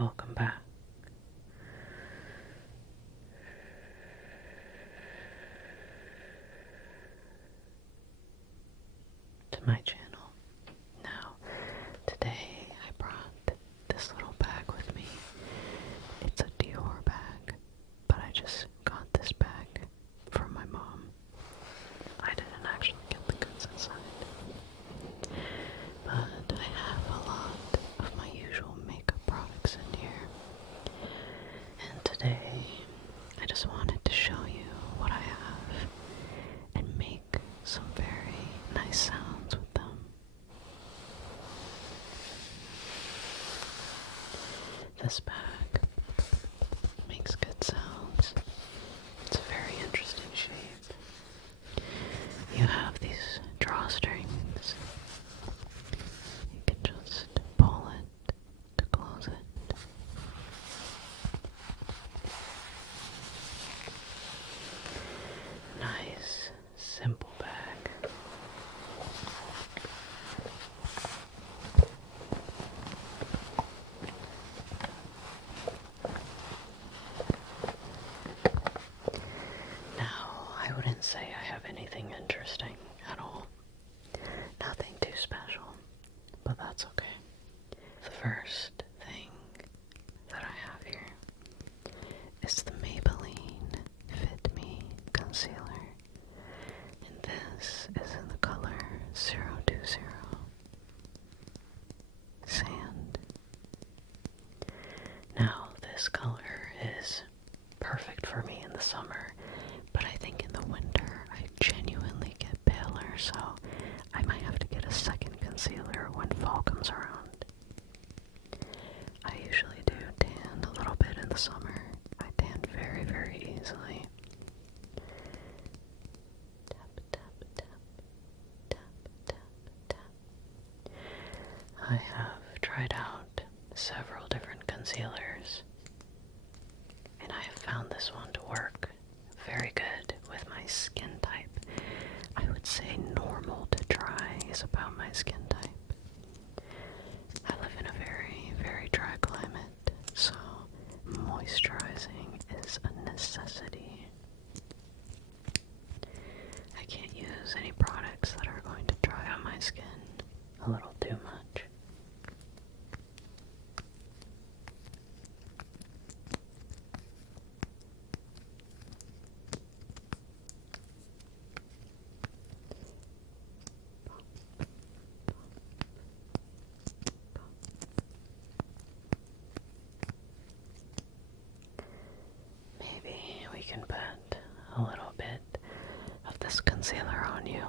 welcome back to my channel. Now, today I brought this little bag with me. It's a Dior bag, but I just got this bag from my mom. I didn't actually get the goods inside. But I have a lot of my usual makeup products in here. And today, I just wanted to show you what I have and make some very nice sounds with them. This bag makes good sounds. It's a very interesting shape. You have these drawstrings. You can just pull it to close it. Nice, simple bag. Now, I wouldn't say I have anything interesting at all. Nothing too special, but that's okay. The first thing that I have here is the Maybelline Fit Me Concealer. And this is in the color 020 Sand. Now, this color is perfect for me in the summer, but I think in the winter I genuinely get paler, so I might have to get a second concealer when fall comes around. I usually do tan a little bit in the summer. I tan very, very easily. Tap, tap, tap, tap, tap, tap. I have tried out several different concealers, and I have found this one to work very good with my skin type. I would say normal to dry is about my skin type. I live in a very, very dry climate, so moisturizing is a necessity. I can't use any products that are going to dry on my skin a little too much. Maybe we can put a little bit of this concealer on you.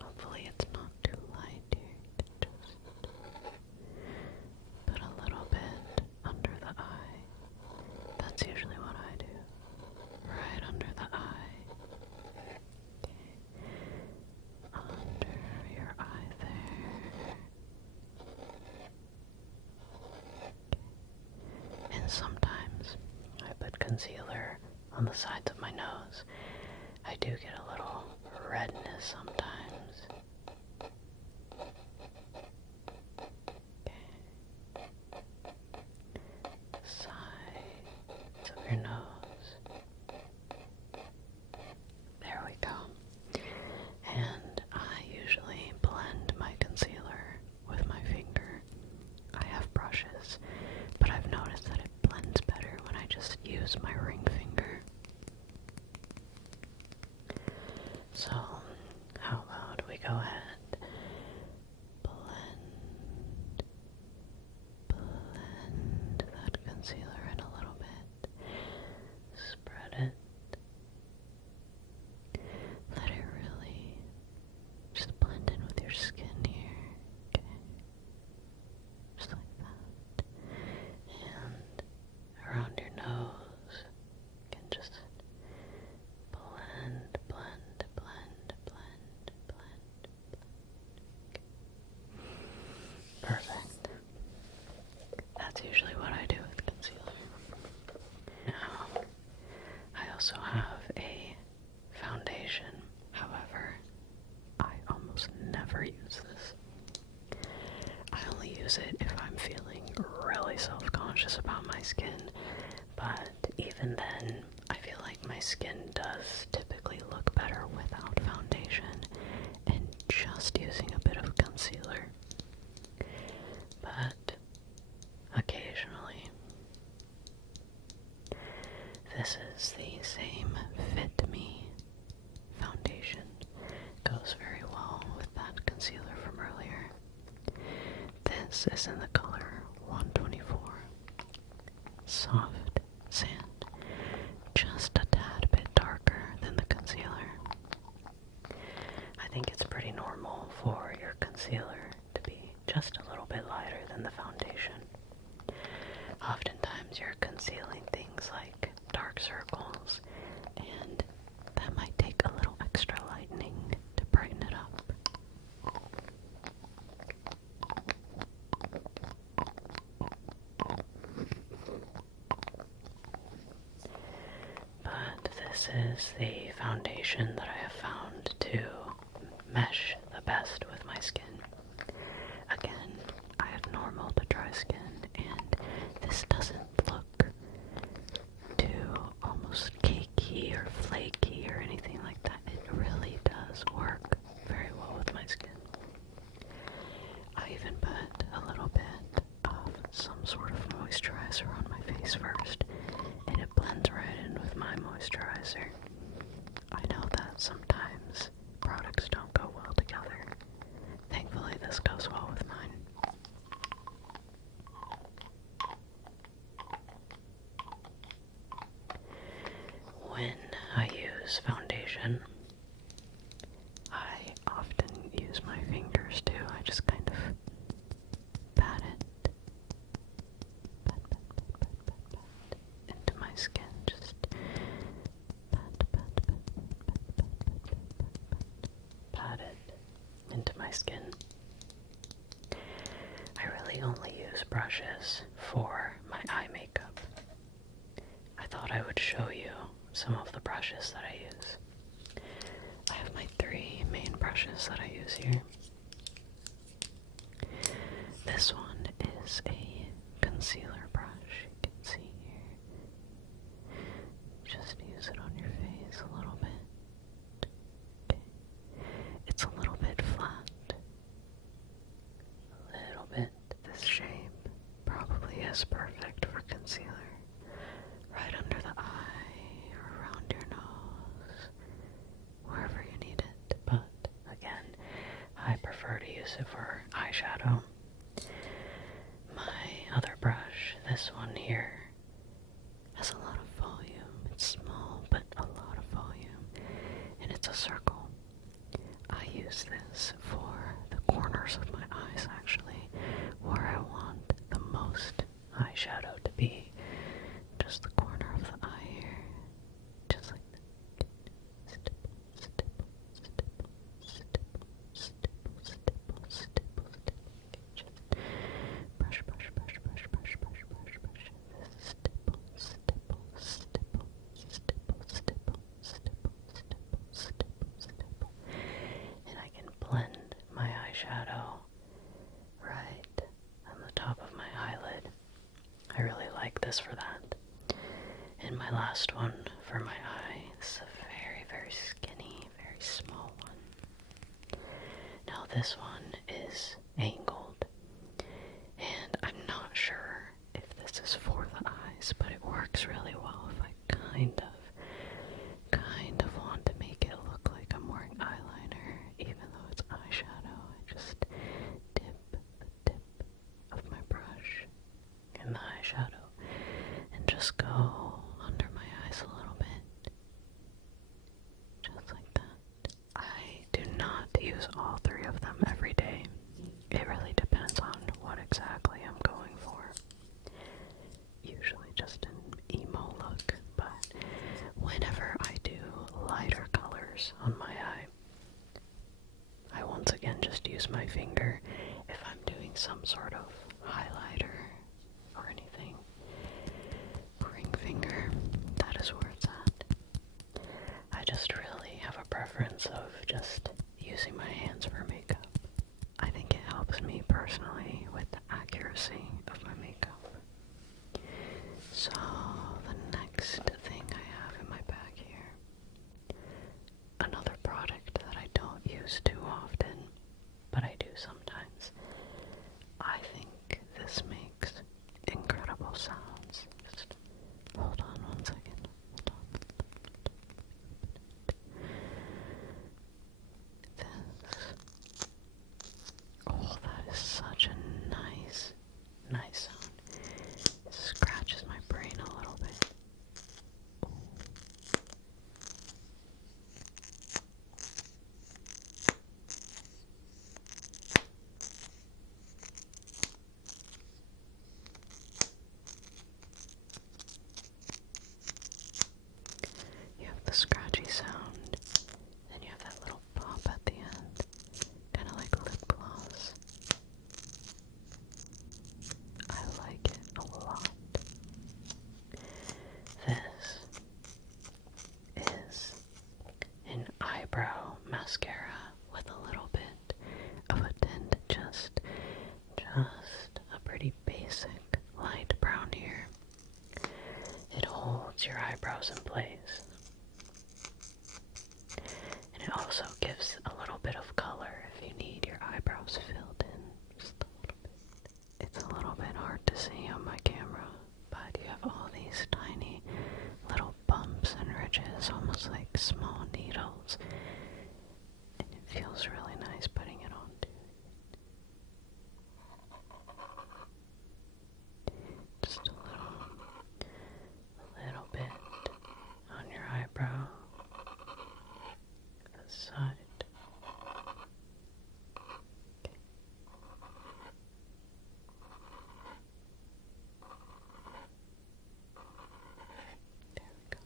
Hopefully it's not too light here. Just put a little bit under the eye. That's usually what I do. Right under the eye. Okay. Under your eye there. Okay. And sometimes I put concealer on the sides of my nose. I do get a little redness sometimes. Okay. Sides of your nose. There we go. And I usually blend my concealer with my finger. I have brushes, but I've noticed that it blends better when I just use my ring finger. So, how about we go ahead, blend that concealer in a little bit, spread it, let it really just blend in with your skin here, okay, just like that, and around your nose, you can just blend, blend, blend, blend, blend, blend. Perfect. That's usually what I do with concealer. Now, I also have a foundation. However, I almost never use this. I only use it if I'm feeling really self-conscious about my skin, but even then, I feel like my skin does typically look better without foundation and just using a bit of concealer. But occasionally, this is the same Fit Me foundation. Goes very well with that concealer from earlier. This is in the color 124. Soft Sand. Just a tad bit darker than the concealer. I think it's pretty normal for your concealer to be just a little bit lighter than the foundation. Oftentimes you're concealing things like dark circles, and that might take a little extra lightening to brighten it up. But this is the foundation that I have found to mesh the best with my skin. Again, I have normal to dry skin, and this doesn't look too almost cakey or flaky or anything like that. It really does work very well with my skin. I even put a little bit of some sort of moisturizer on my face first, and it blends right in with my moisturizer. I know that sometimes products don't go well together. Thankfully, this goes well with mine. When I use foundation, I often use my fingers too. I just kind of pat it, pat into my skin. Just pat it into my skin. I really only use brushes for my eye makeup. I thought I would show you some of the brushes that I use. I have my 3 main brushes that I use here. This one is a concealer brush. You can see here. Just use it on your face a little bit. Okay. It's a little bit flat. A little bit. This shape probably is perfect for concealer. Right under the eye, or around your nose, wherever you need it. But again, I prefer to use it for eyeshadow. My other brush, this one here, has a lot of volume. It's small, but a lot of volume, and it's a circle. I use this for the corners of my eyes, actually, where I want the most eyeshadow to be. Just the corner of the eye here, just like that. Stipple, stipple, stipple, stipple, stipple, stipple, stipple, stipple. Just brush, brush, brush, brush, brush, brush, brush, brush. This stipple, stipple, stipple, stipple, stipple, stipple, stipple, stipple, stipple. And I can blend my eyeshadow right on the top of my eyelid. I really like this for that. And my last one for my eye, this is a very, very skinny, very small one. Now this one is angled, and I'm not sure if this is for the eyes, but it works really well if I kind of want to make it look like I'm wearing eyeliner, even though it's eyeshadow. I just dip the tip of my brush in the eyeshadow and just go under my eyes a little bit, just like that. I do not use all 3 of them every day. It really depends on what exactly I'm going for. Usually just an emo look, but whenever I do lighter colors on my eye, I once again just use my finger. If I'm doing some sort of highlighter or anything, ring finger, that is where it's at. I just really have a preference of just using my hands for makeup. I think it helps me personally with the accuracy of my makeup. So the next thing I have in my bag here, another product that I don't use too often, but I do sometimes. I think this makes incredible sounds. Just hold on one second. Hold on. This. Oh, that is such a nice sound. It scratches my brain a little bit. You have the scratchy sound, then you have that little pop at the end, kind of like lip gloss. I like it a lot. This is an eyebrow mascara with a little bit of a tint, just a pretty basic light brown here. It holds your eyebrows in place. And it also gives a little bit of color if you need your eyebrows filled in just a little bit. It's a little bit hard to see on my camera, but you have all these tiny little bumps and ridges, almost like small needles. And it feels really nice putting it on too. Just a little bit on your eyebrow, the side. Okay. There we go.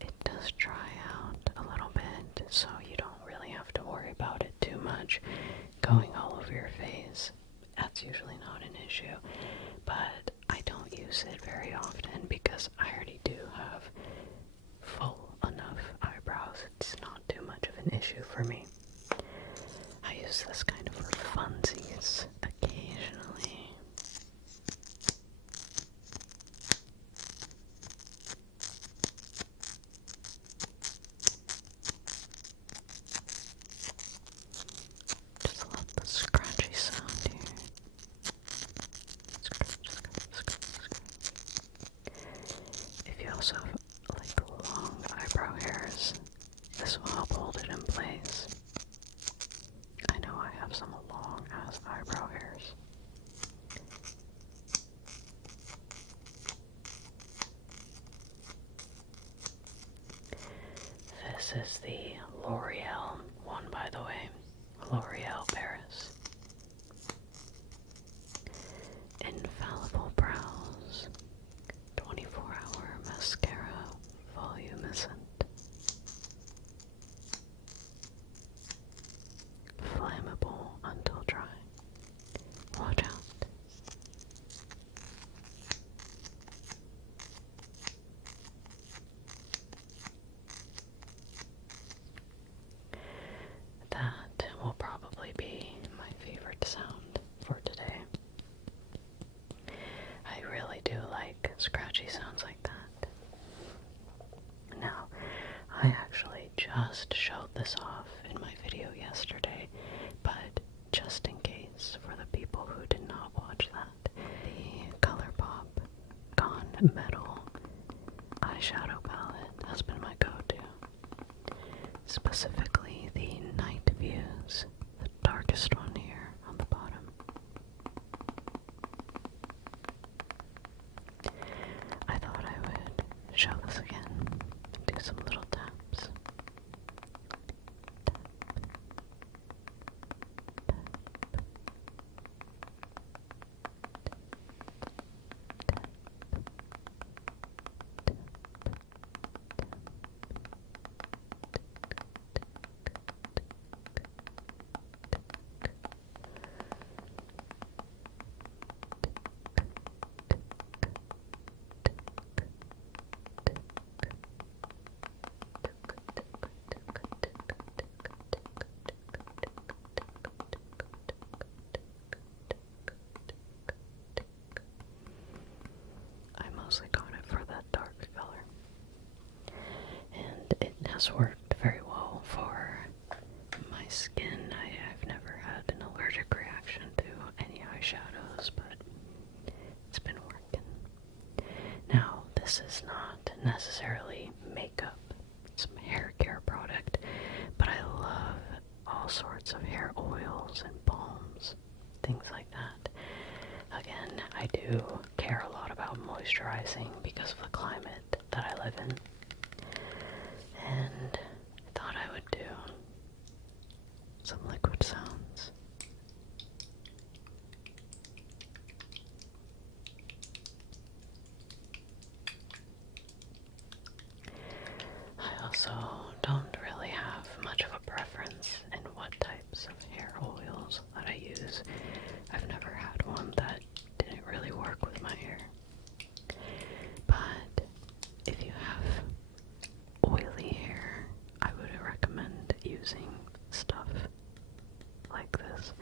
It does dry out a little bit, so you don't really have to worry about it too much going all over your face. That's usually not an issue, but I don't use it very often because I already do have full enough eyebrows. It's not too much of an issue for me. I use this kind of for funsies occasionally. Just love the scratchy sound here. If you also have like long eyebrow hairs, this will help hold it in place. I know I have some long ass eyebrow hairs. This is the L'Oreal one, by the way. L'Oreal Paris. Infallible Brows 24-hour mascara, voluminescent, flammable until dry. Watch out. That will probably be my favorite sound for today. I really do like scratchy sounds like that. Now, I actually just showed this off in my video yesterday, but just in case for the people who did not watch that, the ColourPop Gone Metal eyeshadow palette has been my go-to. Specifically the Night Views, the darkest one here on the bottom. I thought I would show this again and do some little taps. has worked very well for my skin. I've never had an allergic reaction to any eyeshadows, but it's been working. Now, this is not necessarily makeup. It's a hair care product, but I love all sorts of hair oils and balms, things like that. Again, I do care a lot about moisturizing because of the climate that I live in. And I thought I would do some liquid sounds. I also don't really have much of a preference in what types of hair oils that I use. I've never had one that didn't really work with my hair. But if you have oily hair, I would recommend using stuff like this.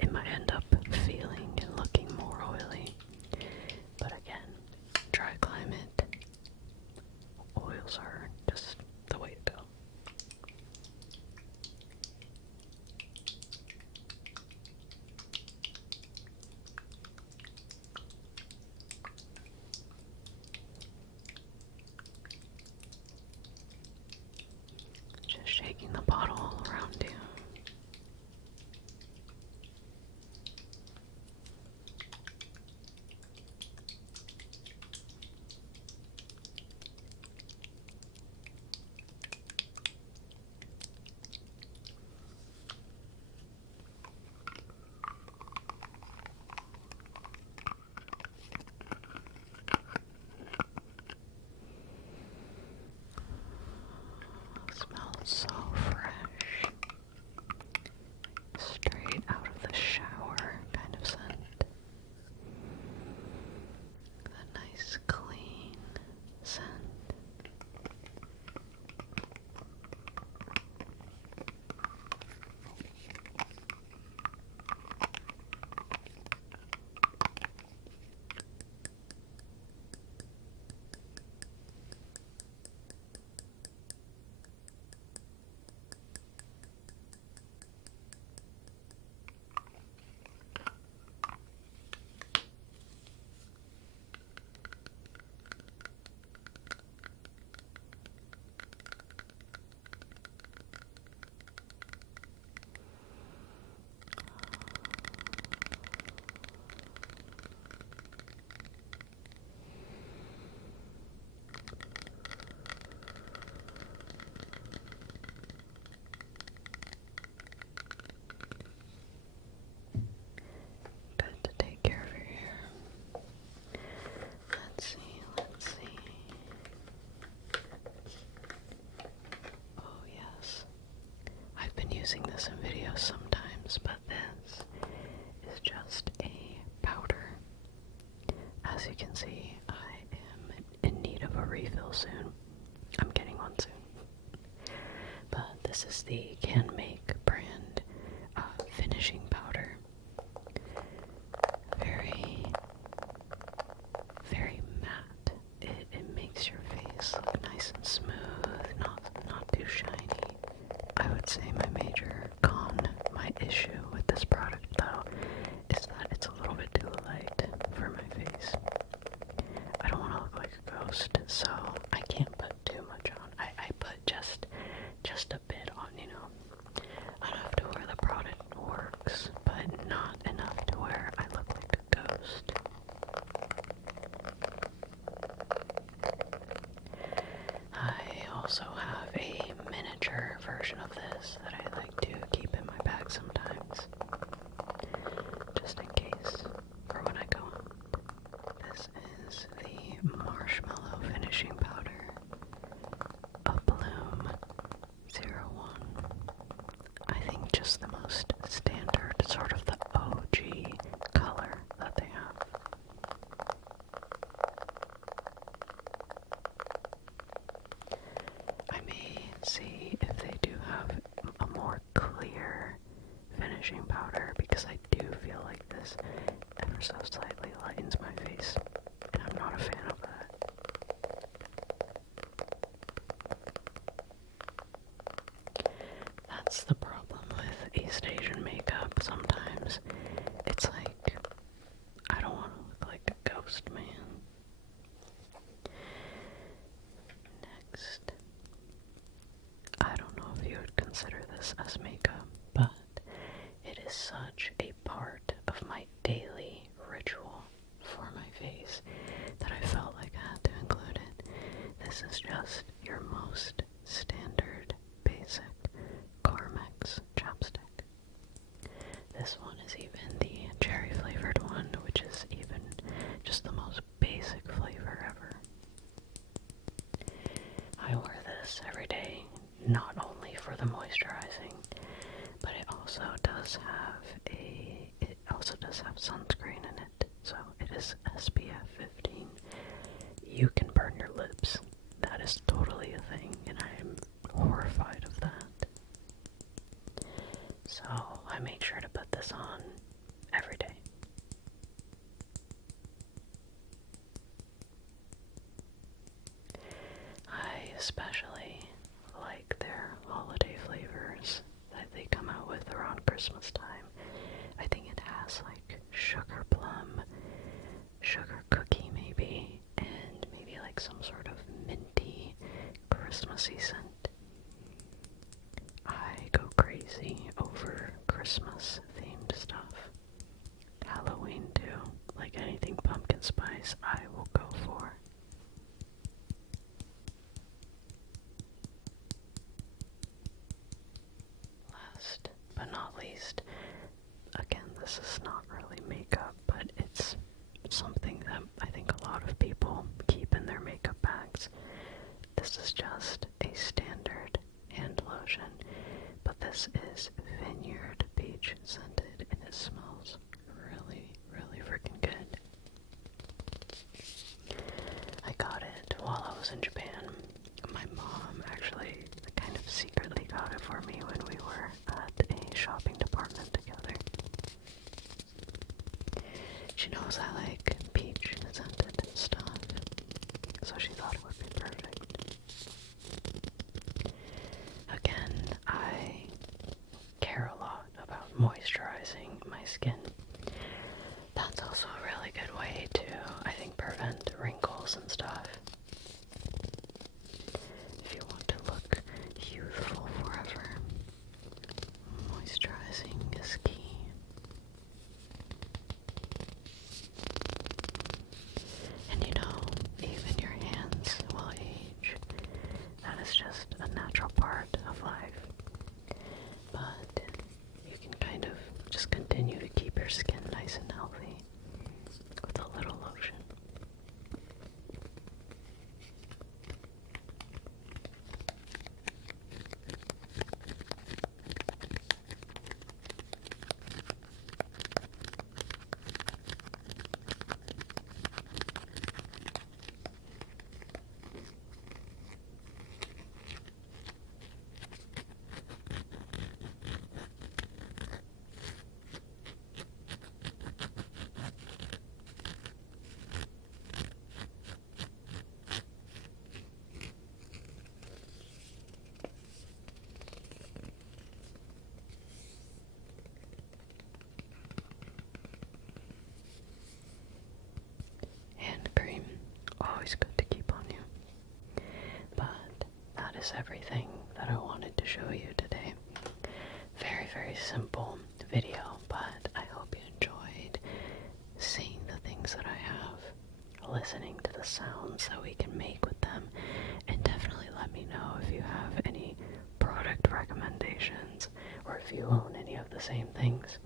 It might end up feeling and looking more oily, but again, dry climate, oils are just the way to go. Just shaking the bottle all around you. Smells so fresh. Straight out of the shower kind of scent. A nice clean scent. Good to take care of your hair. Let's see. Oh yes. I've been using this in videos sometimes, but this is just a powder. As you can see, I am in need of a refill soon. I'm getting one soon. But this is the Can Make brand finishing powder. Very, very matte. It makes your face look nice and smooth, not too shiny. I would say my issue with this product though, is that it's a little bit too light for my face. I don't want to look like a ghost, so I can't put too much on. I put just a bit on, you know, enough to where the product works, but not enough to where I look like a ghost. I also have a miniature version of this that I like to keep in my bag sometimes, just in case, for when I go out. This is the Marshmallow Finishing Powder, a Bloom 01. I think just the most standard, sort of the OG color that they have. I may see if they do have a more clear finishing powder, because I do feel like this ever so slightly lightens my face, and I'm not. not a fan of that. much a part of my daily ritual for my face that I felt like I had to include it. This is just your most standard, basic Carmex chapstick. This one is even the cherry flavored one, which is even just the most basic flavor ever. I wear this every day, not only for the moisturizing, but it also does have sunscreen in it. So it is SPF 15. You can burn your lips. That is totally a thing, and I am horrified of that. So I make sure to put this on every day. I especially like their holiday flavors that they come out with around Christmas time. I think it has like sugar plum, sugar cookie maybe, and maybe like some sort of minty Christmassy scent. I go crazy over Christmas themed stuff. Halloween too. Like anything pumpkin spice, I will go for. Last but not least, again, this is not really makeup, but it's something that I think a lot of people keep in their makeup bags. This is just a standard hand lotion, but this is Vineyard Peach scented, and it smells really, really freaking good. I got it while I was in Japan. My mom actually kind of secretly got it for me when we were at a shopping department together. She knows I like peach scented stuff, so she thought it would be perfect. Again, I care a lot about moisturizing my skin. That's also a really good way to, I think, prevent wrinkles and stuff. If you want to look youthful forever, moisturizing is key. And you know, even your hands will age. That is just a natural part of life. But you can kind of just continue to keep your skin nice and healthy with a little lotion. Hand cream, always good to keep on you. But that is everything that I wanted to show you today. Very, very simple video, but I hope you enjoyed seeing the things that I have, listening to the sounds that we can make with them, and definitely let me know if you have any product recommendations or if you own any of the same things.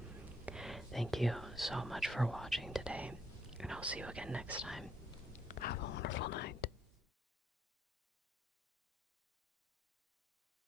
Thank you so much for watching today, and I'll see you again next time. Have a wonderful night.